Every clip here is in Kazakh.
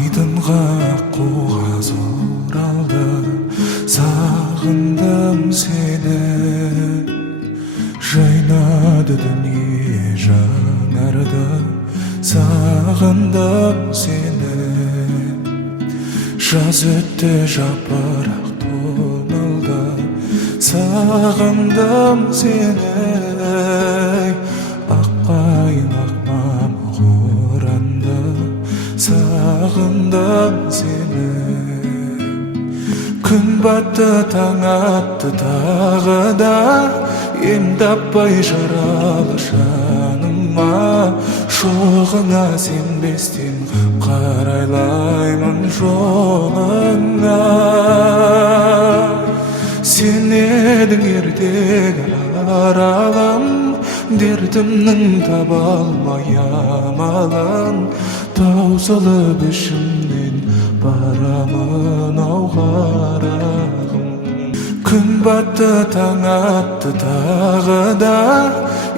Айдынға қуға зор алды, сағындым сені. Жайнады дүние жаңарды, сағындым сені. Жаз өтті жапырақ тоналды, сағындым сені. Аққайың ақмам құранды, сағындым сені. Күн батты таң атты тағы да, ем таппай жаралы жаныма. Шоғыңа сенбестен қарайлаймын жолыңа. Сен едің ертегі аралым, дертімнің таба алмай амалын. Таусылып ішімнен барамын ау қарағым. Күн батты таң атты тағы да,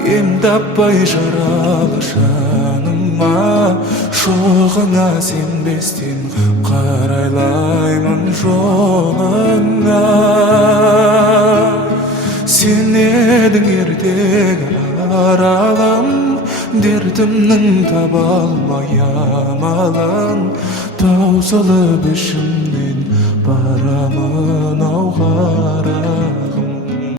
ем таппай жаралы жаныма. Шоғыңа сенбестен қарайлаймын жолыңа. Сен едің ертегі аралым, дертімнің таба алмай амалын. Таусылып ішімнен барамын ау қарағым.